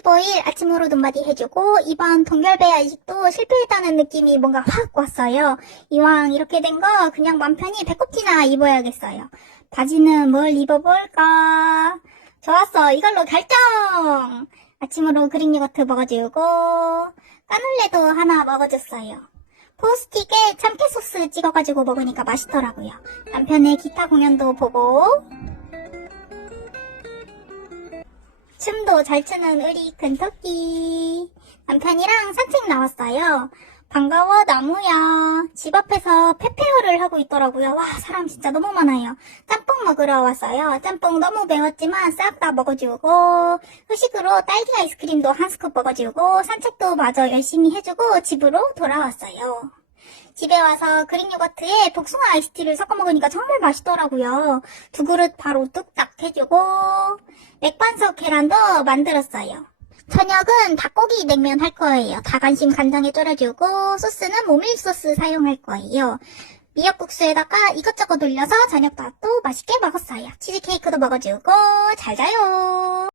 15일 아침으로 눈마디 해주고 이번 동결배야 이식도 실패했다는 느낌이 뭔가 확 왔어요. 이왕 이렇게 된 거 그냥 맘 편히 배꼽티나 입어야겠어요. 바지는 뭘 입어볼까? 좋았어. 이걸로 결정! 아침으로 그릭 요거트 먹어주고 까눌레도 하나 먹어줬어요. 포스틱에 참깨 소스 찍어가지고 먹으니까 맛있더라고요. 남편의 기타 공연도 보고 춤도 잘 추는 우리 큰 토끼. 남편이랑 산책 나왔어요. 반가워, 나무야. 집 앞에서 페페어를 하고 있더라고요. 와, 사람 진짜 너무 많아요. 짬뽕 먹으러 왔어요. 짬뽕 너무 매웠지만 싹 다 먹어주고, 후식으로 딸기 아이스크림도 한 스쿱 먹어주고, 산책도 마저 열심히 해주고, 집으로 돌아왔어요. 집에 와서 그릭 요거트에 복숭아 아이스티를 섞어 먹으니까 정말 맛있더라고요. 두 그릇 바로 뚝딱 해주고, 맥반석 계란도 만들었어요. 저녁은 닭고기 냉면 할 거예요. 닭안심 간장에 졸여주고, 소스는 모밀 소스 사용할 거예요. 미역국수에다가 이것저것 올려서 저녁 밥도 맛있게 먹었어요. 치즈케이크도 먹어주고, 잘 자요.